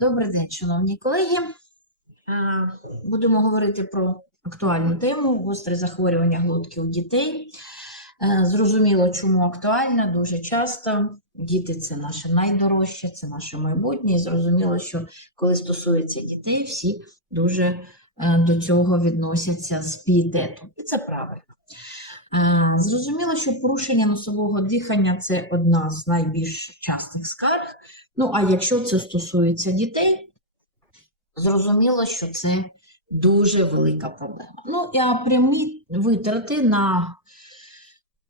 Добрий день, шановні колеги. Е, Будемо говорити про актуальну тему гостре захворювання глотки у дітей. Е, Зрозуміло, чому актуальна дуже часто. Діти це наше найдорожче, це наше майбутнє. І зрозуміло, що коли стосується дітей, всі дуже е, до цього відносяться з пієтетом. І це правильно. Зрозуміло, що порушення носового дихання це одна з найбільш частих скарг. Ну, а якщо це стосується дітей, зрозуміло, що це дуже велика проблема. Ну, а прямі витрати на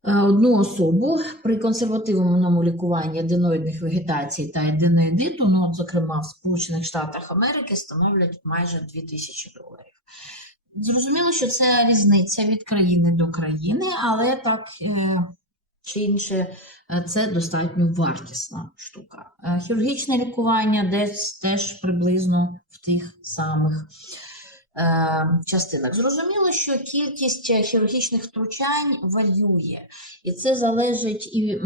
е, одну особу при консервативному лікуванні аденоїдних вегетацій та аденоїдиту, ну, от, зокрема, в Сполучених Штатах Америки, становлять майже 2000 доларів. Зрозуміло, що це різниця від країни до країни, але так е, чи інше, е, це достатньо вартісна штука. Е, Хірургічне лікування десь теж приблизно в тих самих е, частинах. Зрозуміло, що кількість хірургічних втручань варіює, і це залежить і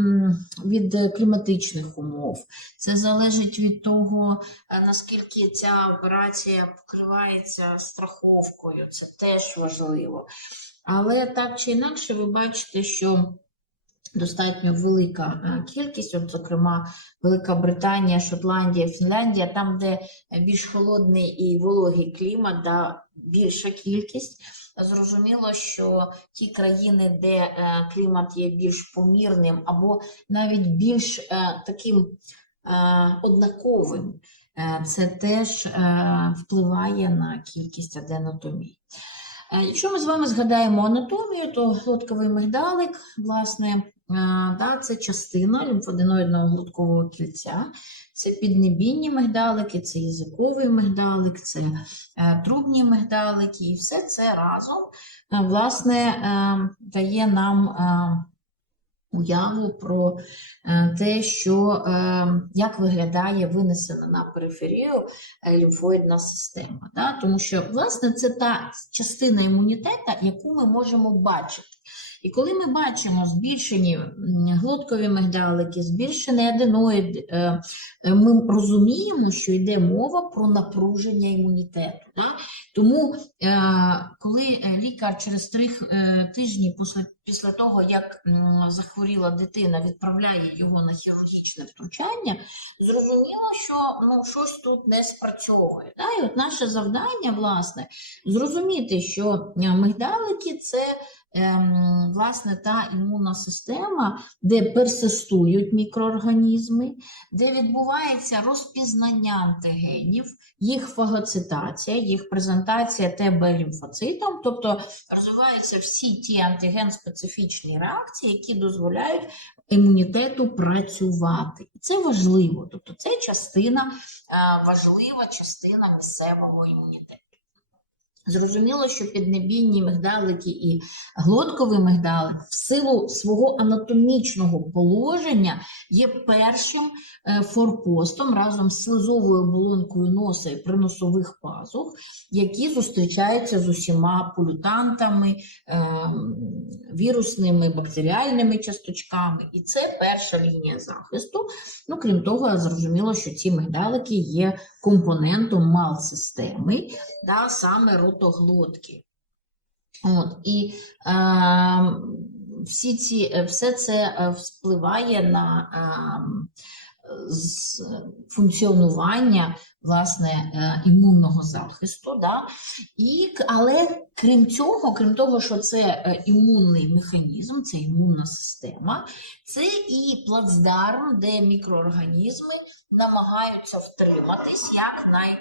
від кліматичних умов, це залежить від того, наскільки ця операція покривається страховкою, це теж важливо. Але так чи інакше, ви бачите, що достатньо велика е, кількість, от, зокрема, Велика Британія, Шотландія, Фінляндія, там, де більш холодний і вологий клімат, да, більша кількість. Зрозуміло, що ті країни, де е, клімат є більш помірним, або навіть більш е, таким однаковим, це теж впливає на кількість аденотомій. Е, Якщо ми з вами згадаємо анатомію, то глотковий мигдалик, власне, да, це частина лімфоденоїдного глоткового кільця, це піднебінні мигдалики, це язиковий мигдалик, це е, трубні мигдалики, і все це разом е, власне, е, дає нам е, уяву про е, те, що е, як виглядає винесена на периферію е, лімфоїдна система. Да? Тому що, власне, це та частина імунітета, яку ми можемо бачити. І коли ми бачимо збільшені глоткові мигдалики, збільшений аденоїд, е, е, ми розуміємо, що йде мова про напруження імунітету. Тому, е, коли лікар через три тижні після, після того, як захворіла дитина, відправляє його на хірургічне втручання, зрозуміло, що ну, щось тут не спрацьовує. І от наше завдання, власне, зрозуміти, що мигдалики це власне та імунна система, де персистують мікроорганізми, де відбувається розпізнання антигенів, їх фагоцитація, їх презентація ТБ лімфоцитом, тобто розвиваються всі ті антиген-специфічні реакції, які дозволяють імунітету працювати. І це важливо, тобто це частина, е, важлива частина місцевого імунітету. Зрозуміло, що піднебінні мигдалики і глотковий мигдалик в силу свого анатомічного положення є першим е, форпостом разом з слизовою оболонкою носа і приносових пазух, які зустрічаються з усіма полютантами, ем, вірусними, бактеріальними часточками. І це перша лінія захисту. Ну, крім того, зрозуміло, що ці мигдалики є компонентом мал-системи, да, саме ротоглотки. От, і е, всі ці, е, все це е, впливає на е, з- функціонування власне, е, імунного захисту. Да? І, але крім цього, крім того, що це е, імунний механізм, це імунна система, це і плацдарм, де мікроорганізми намагаються втриматись як най,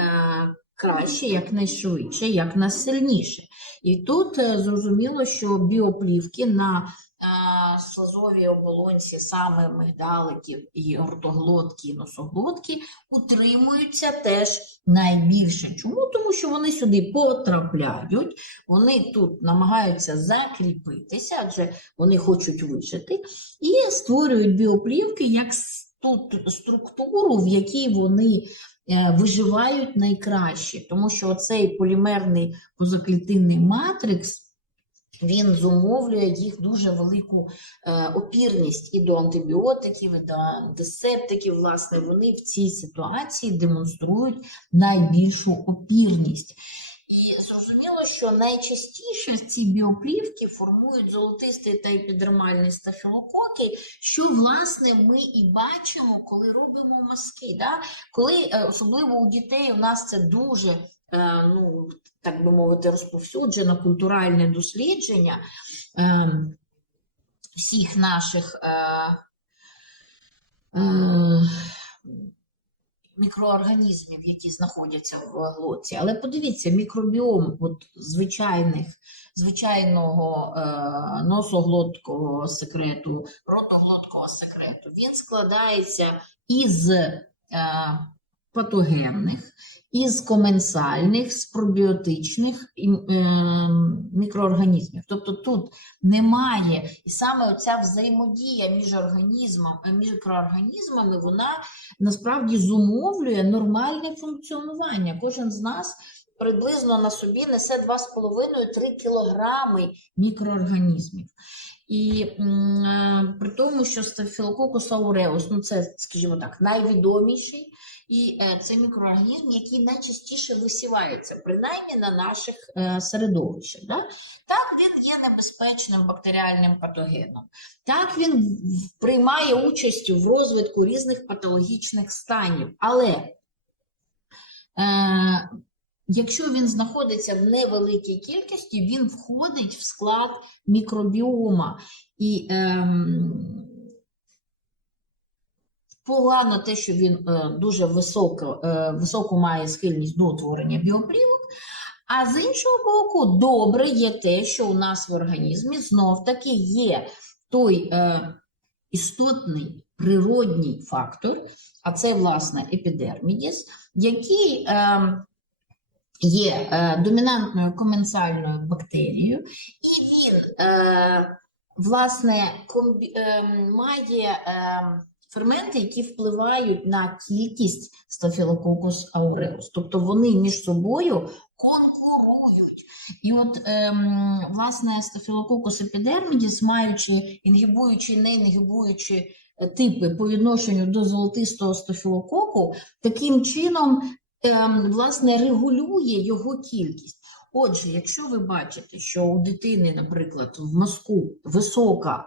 е, краще, як найшвидше, як найсильніше. І тут е, зрозуміло, що біоплівки на е, слизовій оболонці саме мигдаликів і ортоглотки, і носоглотки утримуються теж найбільше. Чому? Тому що вони сюди потрапляють, вони тут намагаються закріпитися, адже вони хочуть вижити, і створюють біоплівки як с- ту структуру, в якій вони виживають найкраще, тому що цей полімерний позаклітинний матрикс він зумовлює їх дуже велику е, опірність і до антибіотиків, і до антисептиків. Власне, вони в цій ситуації демонструють найбільшу опірність. І що найчастіше ці біоплівки формують золотистий та епідермальний стафілококи, що власне ми і бачимо, коли робимо мазки. Да? Коли е, особливо у дітей у нас це дуже, е, ну так би мовити, розповсюджено культуральне дослідження е, всіх наших. Е, е, мікроорганізмів, які знаходяться в глотці. Але подивіться, мікробіом от звичайних, звичайного е, носоглоткого секрету, ротоглоткого секрету, він складається із е, патогенних, із коменсальних, з пробіотичних і, е, мікроорганізмів. Тобто тут немає, і саме оця взаємодія між організмом, е, мікроорганізмами, вона насправді зумовлює нормальне функціонування. Кожен з нас приблизно на собі несе 2,5-3 кілограми мікроорганізмів. І м, е, при тому, що стафілококус ауреус, ну це, скажімо так, найвідоміший, і е, це мікроорганізм, який найчастіше висівається, принаймні на наших е, середовищах. Да? Так, він є небезпечним бактеріальним патогеном. Так, він приймає участь в розвитку різних патологічних станів. Але е, якщо він знаходиться в невеликій кількості, він входить в склад мікробіома. І ем, погано те, що він е, дуже високо, е, високо має схильність до утворення біоплівок. А з іншого боку, добре є те, що у нас в організмі знов таки є той е, істотний природній фактор, а це, власне, епідермідіс, який е, є е, домінантною коменсальною бактерією, і він, е, власне, комбі, е, має е, ферменти, які впливають на кількість стафілококус ауреус. Тобто вони між собою конкурують. І от, ем, власне, стафілококус епідермідіс, маючи інгібуючі і не інгібуючі е, типи по відношенню до золотистого стафілококу, таким чином ем, власне, регулює його кількість. Отже, якщо ви бачите, що у дитини, наприклад, в мозку висока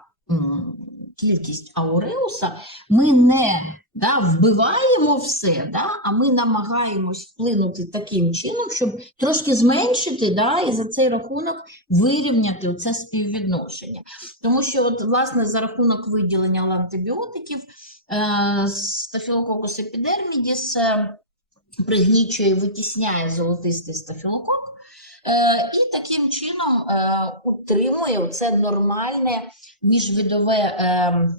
кількість ауреуса, ми не да, вбиваємо все, да, а ми намагаємось вплинути таким чином, щоб трошки зменшити да, і за цей рахунок вирівняти це співвідношення. Тому що, от, власне, за рахунок виділення антибіотиків, е, стафілококус епідермідіс е, пригнічує, витісняє золотистий стафілокок. Е, і таким чином е, утримує це нормальне міжвидове е,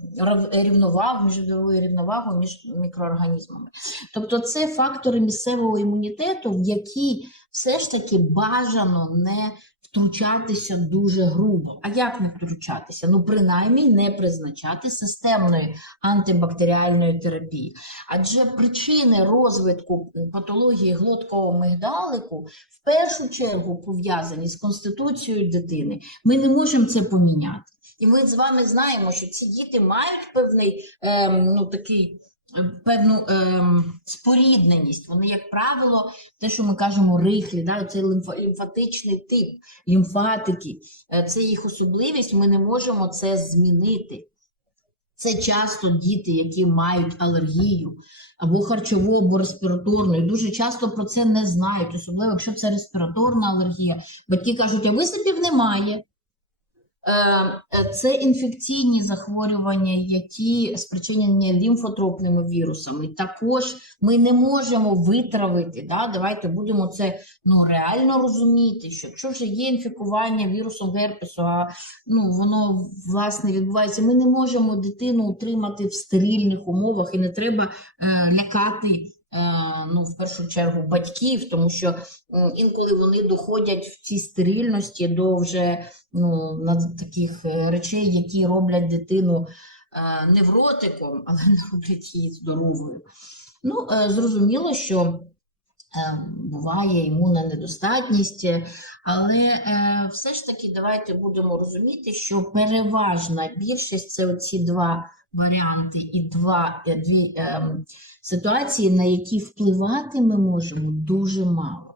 рівновагу, міжвидову рівновагу між мікроорганізмами. Тобто це фактори місцевого імунітету, в які все ж таки бажано не втручатися дуже грубо. А як не втручатися? Ну, принаймні не призначати системної антибактеріальної терапії. Адже причини розвитку патології глоткового мигдалику в першу чергу пов'язані з конституцією дитини. Ми не можемо це поміняти. І ми з вами знаємо, що ці діти мають певний ем, ну, такий. Певну ем, спорідненість. Вони, як правило, те, що ми кажемо, рихлі, да, цей лімфа, лімфатичний тип, лімфатики, е, це їх особливість, ми не можемо це змінити. Це часто діти, які мають алергію або харчову, або респіраторну. І дуже часто про це не знають, особливо якщо це респіраторна алергія. Батьки кажуть, а висипів немає. Е, Це інфекційні захворювання, які спричинені лімфотропними вірусами. Також ми не можемо витравити. Да? Давайте будемо це ну, реально розуміти, що якщо вже є інфікування вірусом герпесу, а ну, воно власне відбувається, ми не можемо дитину утримати в стерильних умовах і не треба е, лякати. Е, Ну, в першу чергу батьків, тому що інколи вони доходять в цій стерильності до вже ну, таких е, речей, які роблять дитину е, невротиком, але не роблять її здоровою. Ну, зрозуміло, що буває імунна недостатність, але все ж таки давайте будемо розуміти, що переважна більшість це оці два варіанти і два, е, дві е, ситуації, на які впливати ми можемо дуже мало.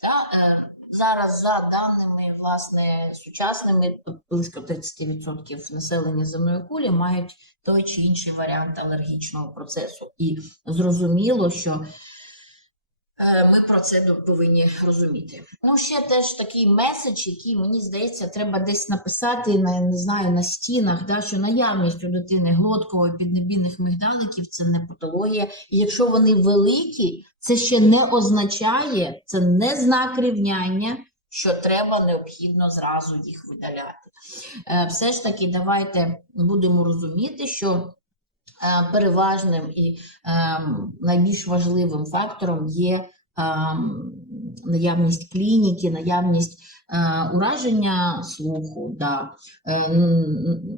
Та, е, зараз, за даними власне сучасними, близько 30% населення земної кулі мають той чи інший варіант алергічного процесу. І зрозуміло, що ми про це повинні розуміти. Ну, ще теж такий меседж, який мені здається, треба десь написати на не знаю на стінах, да, що наявність у дитини глотково піднебійних мигдаликів це не патологія. І якщо вони великі, це ще не означає, це не знак рівняння, що треба необхідно зразу їх видаляти. Е, Все ж таки, давайте будемо розуміти, що е, переважним і ем, найбільш важливим фактором є ем, наявність клініки, наявність е, ураження слуху, да, е,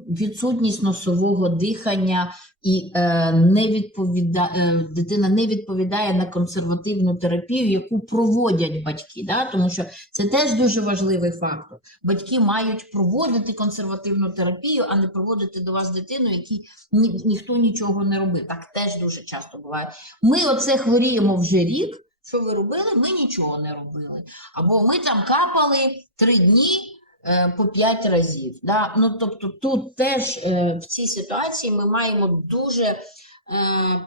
відсутність носового дихання і е, не відповіда, е, дитина не відповідає на консервативну терапію, яку проводять батьки. Да? Тому що це теж дуже важливий фактор. Батьки мають проводити консервативну терапію, а не проводити до вас дитину, якій ні, ніхто нічого не робив. Так теж дуже часто буває. Ми оце хворіємо вже рік. Що ви робили? Ми нічого не робили. Або ми там капали три дні е, по п'ять разів. Да? Ну, тобто тут теж е, в цій ситуації ми маємо дуже е,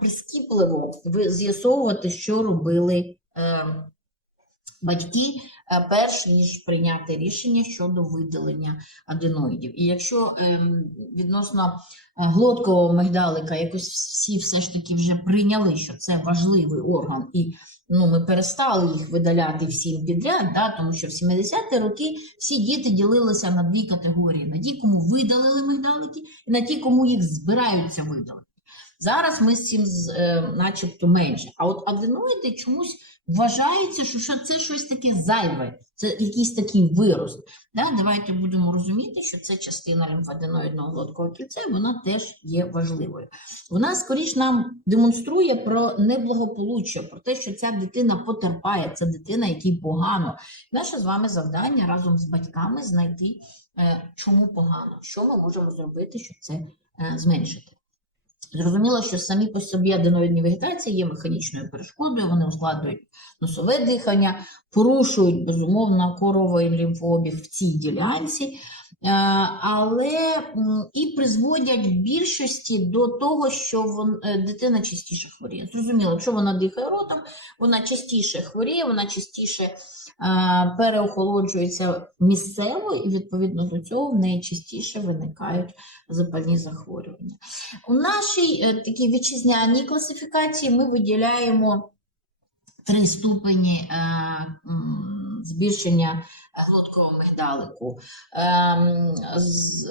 прискіпливо з'ясовувати, що робили е, батьки, е, перш ніж прийняти рішення щодо видалення аденоїдів. І якщо ем, відносно е, глоткового мигдалика якось всі все ж таки вже прийняли, що це важливий орган, і ну, ми перестали їх видаляти всім підряд, да, тому що в 70-ті роки всі діти ділилися на дві категорії: на ті, кому видалили мигдалики, і на ті, кому їх збираються видалити. Зараз ми з цим е, начебто менше. А от аденоїди чомусь вважається, що це щось таке зайве, це якийсь такий вирост. Да? Давайте будемо розуміти, що це частина лімфаденоїдного глоткового кільця, вона теж є важливою. Вона скоріш нам демонструє про неблагополуччя, про те, що ця дитина потерпає, це дитина, якій погано. Наше з вами завдання разом з батьками знайти, е, чому погано, що ми можемо зробити, щоб це е, зменшити. Зрозуміло, що самі по собі аденоїдні вегетації є механічною перешкодою, вони ускладнюють носове дихання, порушують безумовно коровий лімфообіг в цій ділянці, е, але і призводять в більшості до того, що вон, е, дитина частіше хворіє. Зрозуміло, якщо вона дихає ротом, вона частіше хворіє, вона частіше переохолоджується місцево, і відповідно до цього в неї частіше виникають запальні захворювання. У нашій е, такій вітчизняній класифікації ми виділяємо три ступені е, збільшення глоткового мигдалику. Ем,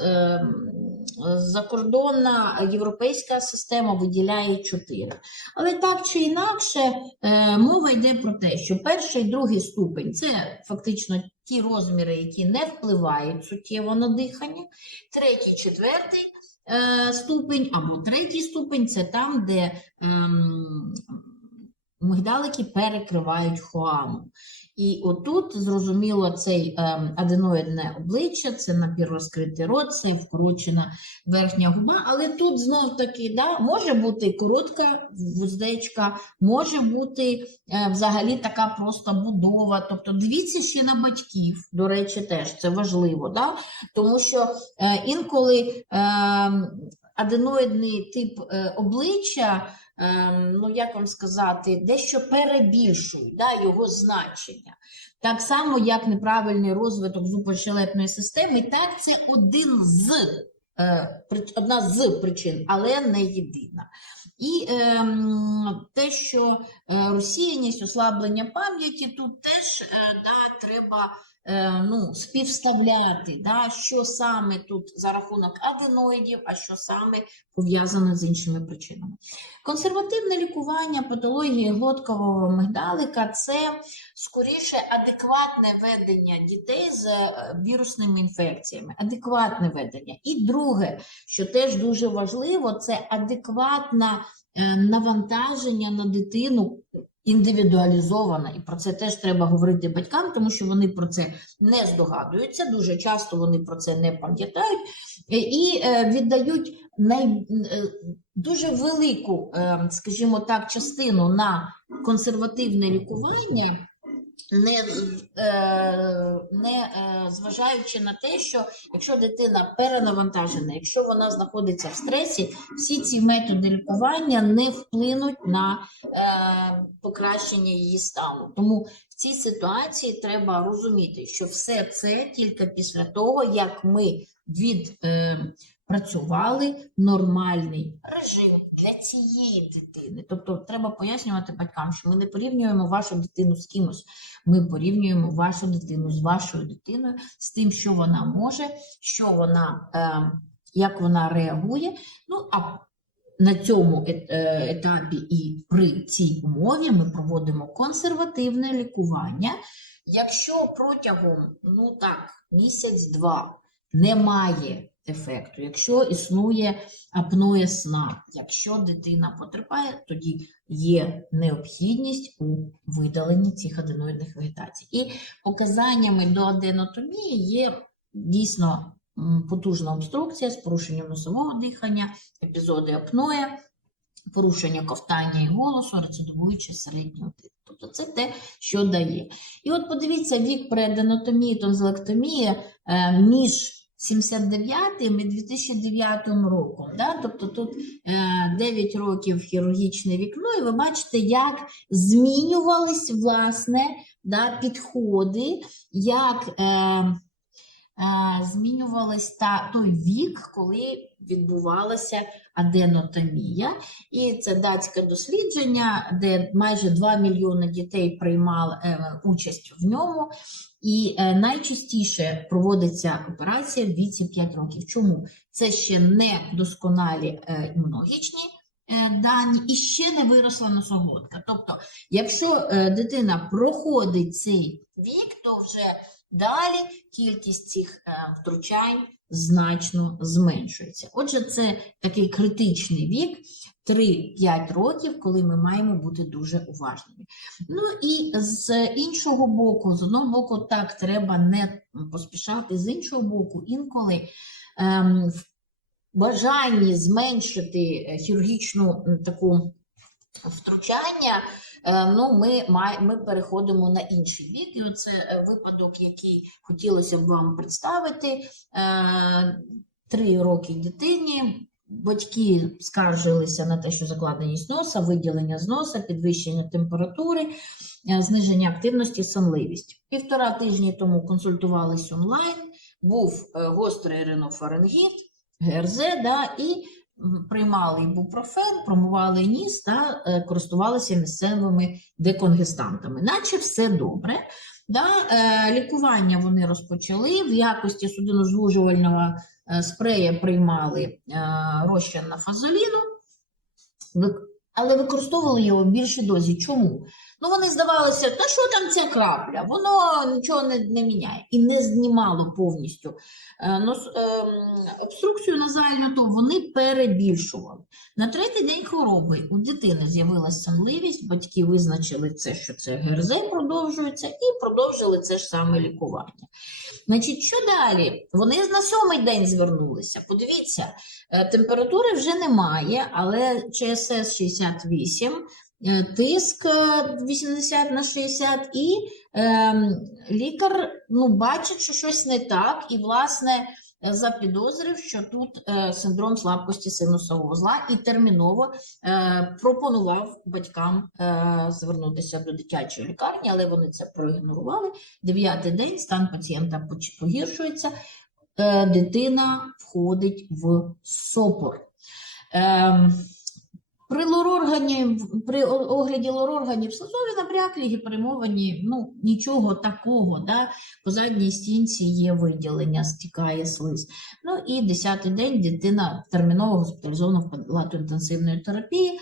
ем, Закордонна європейська система виділяє чотири. Але так чи інакше, е, мова йде про те, що перший і другий ступень це фактично ті розміри, які не впливають суттєво на дихання. Третій, четвертий е, ступень або третій ступень це там, де ем, мигдалики перекривають хоаму. І отут, зрозуміло, цей ем, аденоїдне обличчя, це напіврозкритий рот, це вкорочена верхня губа, але тут знов таки да, може бути коротка вуздечка, може бути е, взагалі така просто будова. Тобто дивіться ще на батьків, до речі, теж це важливо, да? тому що е, інколи е, аденоїдний тип е, обличчя, е, ну як вам сказати, дещо перебільшують да, його значення. Так само, як неправильний розвиток зубощелепної системи, так це один з, е, одна з причин, але не єдина. І ем, те, що е, розсіяність, ослаблення пам'яті, тут теж е, да, треба е, ну, співставляти, да, що саме тут за рахунок аденоїдів, а що саме пов'язане з іншими причинами. Консервативне лікування патології глоткового мигдалика це скоріше адекватне ведення дітей з е, вірусними інфекціями, адекватне ведення. І друге, що теж дуже важливо, це адекватне е, навантаження на дитину індивідуалізована, і про це теж треба говорити батькам, тому що вони про це не здогадуються. Дуже часто вони про це не пам'ятають е, і е, віддають най, е, дуже велику, скажімо так, частину на консервативне лікування. Не, е, не е, зважаючи на те, що якщо дитина перенавантажена, якщо вона знаходиться в стресі, всі ці методи лікування не вплинуть на е, покращення її стану. Тому в цій ситуації треба розуміти, що все це тільки після того, як ми відпрацювали нормальний режим для цієї дитини. Тобто треба пояснювати батькам, що ми не порівнюємо вашу дитину з кимось. Ми порівнюємо вашу дитину з вашою дитиною, з тим, що вона може, що вона, е, як вона реагує. Ну а на цьому е- е, етапі і при цій умові ми проводимо консервативне лікування. Якщо протягом ну так, місяць-два немає ефекту, якщо існує апноє сна, якщо дитина потерпає, тоді є необхідність у видаленні цих аденоїдних вегетацій. І показаннями до аденотомії є дійсно потужна обструкція з порушенням носового дихання, епізоди апноє, порушення ковтання і голосу, рецидивуючи середнього типу. Тобто це те, що дає. І от подивіться, вік при аденотомії, тонзилектомії е, між 79 і 2009 роком. Да? Тобто тут е, 9 років хірургічне вікно, і ви бачите, як змінювались власне да, підходи, як е, е, змінювалась та, той вік, коли відбувалася аденотомія. І це датське дослідження, де майже 2 мільйони дітей приймали е, участь в ньому. І е, найчастіше проводиться операція в віці 5 років. Чому? Це ще не досконалі е, імунологічні е, дані і ще не виросла носоглотка. Тобто, якщо е, дитина проходить цей вік, то вже далі кількість цих е, втручань значно зменшується. Отже, це такий критичний вік 3-5 років, коли ми маємо бути дуже уважними. Ну і з іншого боку, з одного боку, так треба не поспішати, з іншого боку, інколи ем, в бажанні зменшити е, хірургічну таку втручання, е, ну, ми, ми переходимо на інший бік. І оце е, випадок, який хотілося б вам представити. Е, Три роки дитині. Батьки скаржилися на те, що закладеність носа, виділення з носа, підвищення температури, зниження активності, сонливість. Півтора тижні тому консультувались онлайн, був гострий ринофарингіт, ГРЗ, да, і приймали ібупрофен, промивали ніс та е, користувалися місцевими деконгестантами. Наче все добре. Да, е, лікування вони розпочали в якості судинозвужувального е, спрея приймали розчин на фазоліну, але використовували його в більшій дозі. Чому? Ну, вони здавалося, та що там ця крапля? Воно нічого не, не міняє і не знімало повністю нос, ем, обструкцію назальну, то вони перебільшували. На третій день хвороби у дитини з'явилася сонливість, батьки визначили це, що це ГРЗ продовжується, і продовжили це ж саме лікування. Значить, що далі? Вони на сьомий день звернулися. Подивіться, е, температури вже немає, але ЧСС 68, е, тиск е, 80 на 60, і е, лікар ну, бачить, що щось не так, і, власне, е, запідозрив, що тут е, синдром слабкості синусового зла, і терміново е, пропонував батькам е, звернутися до дитячої лікарні, але вони це проігнорували. Дев'ятий день стан пацієнта погіршується, дитина входить в сопор. Ем, При лороргані, при огляді лорорганів слизові набряклі, гіперемовані, ну нічого такого. Да? По задній стінці є виділення, стікає слиз. Ну і 10-й день дитина терміново госпіталізована в палату інтенсивної терапії.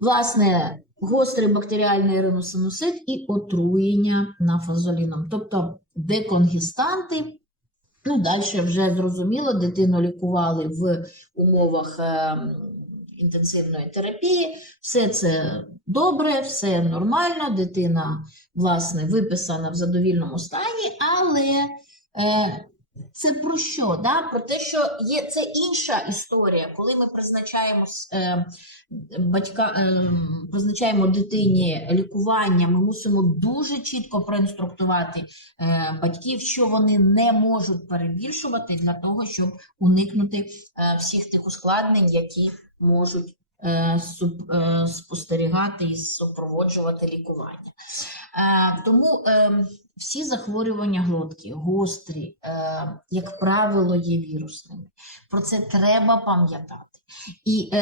Власне, гострий бактеріальний риносинусит і отруєння нафазоліном, тобто деконгістанти. Ну, далі вже зрозуміло, дитину лікували в умовах е, інтенсивної терапії. Все це добре, все нормально, дитина, власне, виписана в задовільному стані, але е, це про що? Да? Про те, що є це інша історія, коли ми призначаємо е, батька, е, призначаємо дитині лікування, ми мусимо дуже чітко проінструктувати е, батьків, що вони не можуть перебільшувати для того, щоб уникнути е, всіх тих ускладнень, які можуть е, е, спостерігати і супроводжувати лікування. Е, Тому всі захворювання глотки, гострі, як правило, є вірусними. Про це треба пам'ятати. І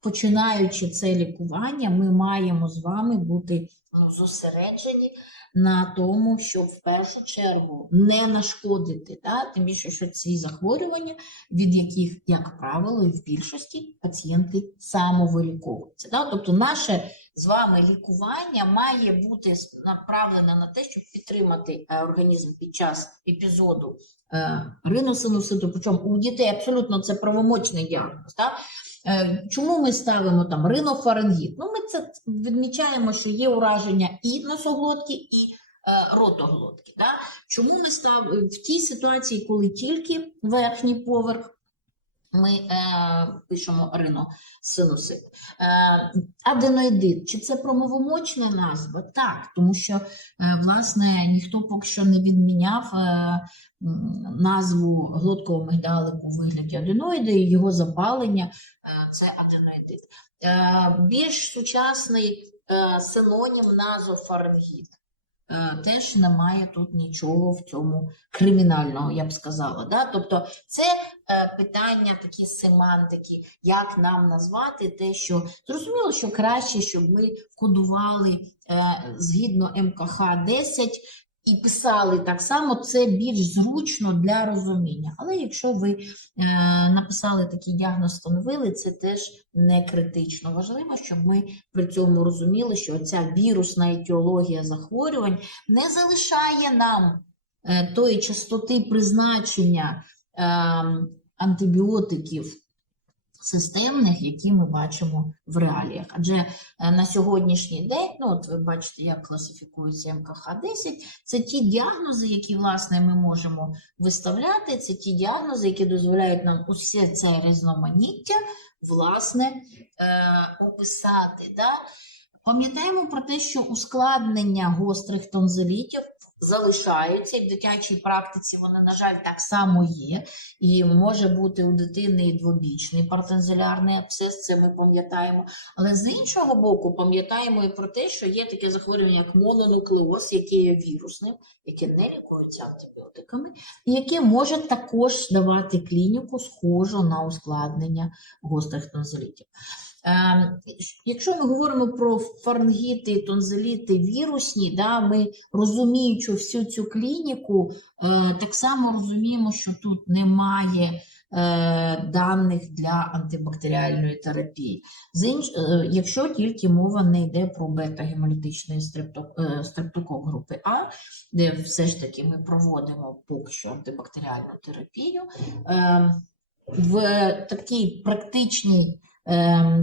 починаючи це лікування, ми маємо з вами бути ну, зосереджені на тому, щоб в першу чергу не нашкодити, та? тим більше, що ці захворювання, від яких, як правило, і в більшості пацієнти самовиліковуються. Да? Тобто наше з вами лікування має бути направлене на те, щоб підтримати е, організм під час епізоду е, риносинуситу, причому у дітей абсолютно це правомочний діагноз. Так? Е, Чому ми ставимо там ринофарингіт? Ну, ми це відмічаємо, що є ураження і носоглотки, і е, ротоглотки. Да? Чому ми ставимо в тій ситуації, коли тільки верхній поверх, ми е, пишемо риносинусит. Е, аденоїдит, чи це промовомочна назва? Так, тому що е, власне ніхто поки що не відміняв е, назву глоткового мигдалику у вигляді аденоїда і його запалення е, це аденоїдит. Е, більш сучасний е, синонім назофарингіт. Е, Теж немає тут нічого в цьому кримінального, я б сказала. Да? Тобто це е, питання такі семантики, як нам назвати те, що зрозуміло, що краще, щоб ми кодували е, згідно МКХ 10 і писали так само, це більш зручно для розуміння. Але якщо ви е, написали такий діагноз, встановили, це теж не критично важливо, щоб ми при цьому розуміли, що ця вірусна етіологія захворювань не залишає нам е, тої частоти призначення е, антибіотиків системних, які ми бачимо в реаліях. Адже е, на сьогоднішній день, ну от ви бачите, як класифікується МКХ-10, це ті діагнози, які власне ми можемо виставляти, це ті діагнози, які дозволяють нам усе це різноманіття власне е, описати. Да? Пам'ятаємо про те, що ускладнення гострих тонзилітів залишаються, і в дитячій практиці вони, на жаль, так само є. І може бути у дитини і двобічний партензилярний абсцес, це ми пам'ятаємо. Але з іншого боку, пам'ятаємо і про те, що є таке захворювання, як мононуклеоз, яке є вірусним, яке не лікується антибіотиками, і яке може також давати клініку схожу на ускладнення гострих тонзилітів. Ем, Якщо ми говоримо про фарингіти, тонзиліти вірусні, да, ми розуміючи всю цю клініку, е, так само розуміємо, що тут немає е, даних для антибактеріальної терапії. Е, Якщо тільки мова не йде про бета-гемолітичний стрепток... стрептокок групи А, де все ж таки ми проводимо поки що антибактеріальну терапію, е, в такій практичній ем,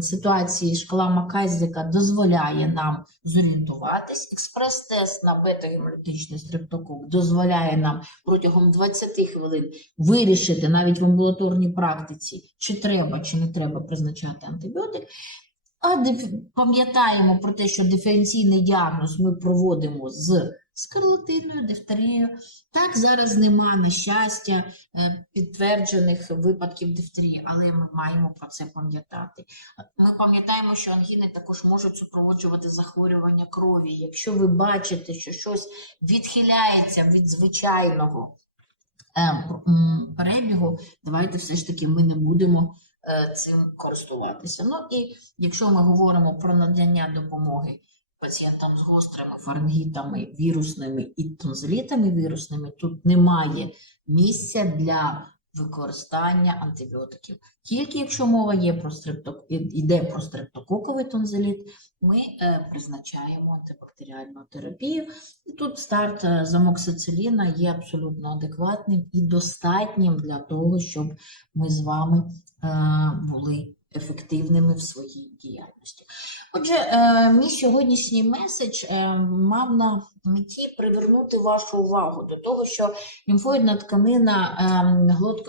ситуації шкала Маказіка дозволяє нам зорієнтуватись. Експрес-тест на бета-гемолітичний стрептокок дозволяє нам протягом 20 хвилин вирішити навіть в амбулаторній практиці, чи треба, чи не треба призначати антибіотик. А пам'ятаємо про те, що диференційний діагноз ми проводимо з скарлатиною, дифтерією. Так, зараз нема, на щастя, е, підтверджених випадків дифтерії, але ми маємо про це пам'ятати. Ми пам'ятаємо, що ангіни також можуть супроводжувати захворювання крові. Якщо ви бачите, що щось відхиляється від звичайного е, перебігу, давайте все ж таки ми не будемо е, цим користуватися. Ну і якщо ми говоримо про надання допомоги пацієнтам з гострими фарингітами вірусними і тонзилітами вірусними, тут немає місця для використання антибіотиків. Тільки якщо мова є про стрепток... і- йде про стрептококовий тонзиліт, ми е, призначаємо антибактеріальну терапію. І тут старт е, з є абсолютно адекватним і достатнім для того, щоб ми з вами е, були ефективними в своїй діяльності. Отже, е, мій сьогоднішній меседж е, мав на меті привернути вашу увагу до того, що лімфоїдна тканина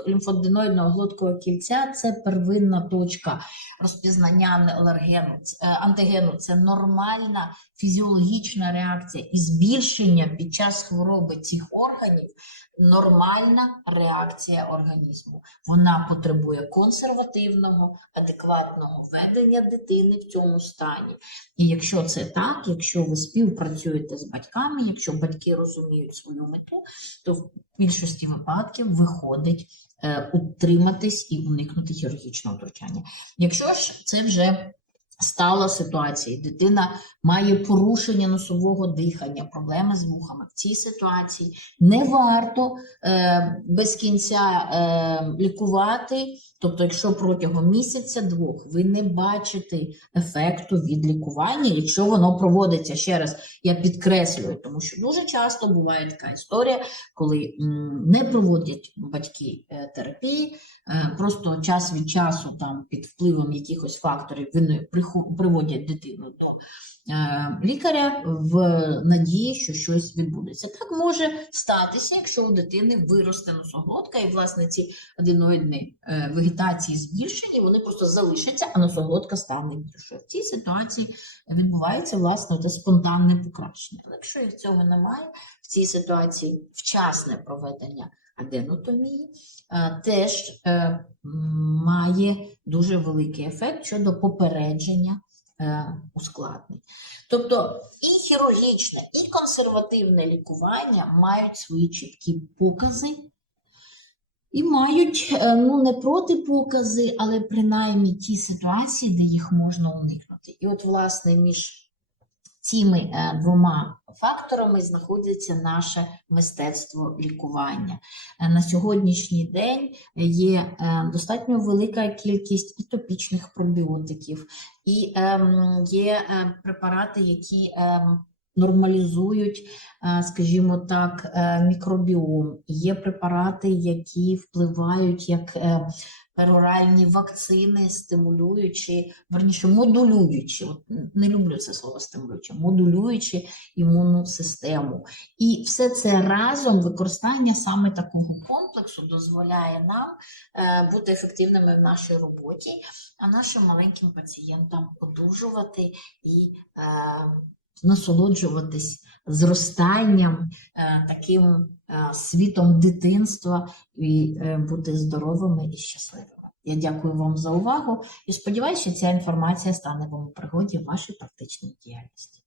е, лімфоденоїдного глоткового кільця це первинна точка розпізнання алергену, антигену. Це нормальна фізіологічна реакція і збільшення під час хвороби цих органів нормальна реакція організму. Вона потребує консервативного, адекватного ведення дитини в цьому стані. І якщо це так, якщо ви співпрацюєте з батьками, якщо батьки розуміють свою мету, то в більшості випадків виходить е, утриматись і уникнути хірургічного втручання. Якщо ж це вже стала ситуація, і дитина має порушення носового дихання, проблеми з вухами. В цій ситуації не варто е, без кінця е, лікувати. Тобто, якщо протягом місяця-двох ви не бачите ефекту від лікування, якщо воно проводиться ще раз, я підкреслюю, тому що дуже часто буває така історія, коли не проводять батьки е, терапії, е, просто час від часу там під впливом якихось факторів вони приху- приводять дитину до е, лікаря в надії, що щось відбудеться. Так може статися, якщо у дитини виросте носоглотка, і власне ці аденоїдні е, вегетації збільшені, вони просто залишаться, а носоглотка стане більшою. В цій ситуації відбувається власне те спонтанне покращення. Але якщо цього немає, в цій ситуації вчасне проведення аденотомії е, теж е, має дуже великий ефект щодо попередження е, ускладнень. Тобто і хірургічне, і консервативне лікування мають свої чіткі покази. І мають ну не протипокази, але принаймні ті ситуації, де їх можна уникнути. І от, власне, між цими е, двома факторами знаходиться наше мистецтво лікування. Е, На сьогоднішній день є е, достатньо велика кількість і топічних пробіотиків, і ем, є препарати, які ем, нормалізують, скажімо так, мікробіом. Є препарати, які впливають як пероральні вакцини, стимулюючи, верніше, модулюючи, от не люблю це слово стимулюючи, модулюючи імунну систему. І все це разом використання саме такого комплексу дозволяє нам е, бути ефективними в нашій роботі, а нашим маленьким пацієнтам одужувати і е, насолоджуватись зростанням, е, таким е, світом дитинства і е, бути здоровими і щасливими. Я дякую вам за увагу і сподіваюся, ця інформація стане вам у пригоді в вашій практичній діяльності.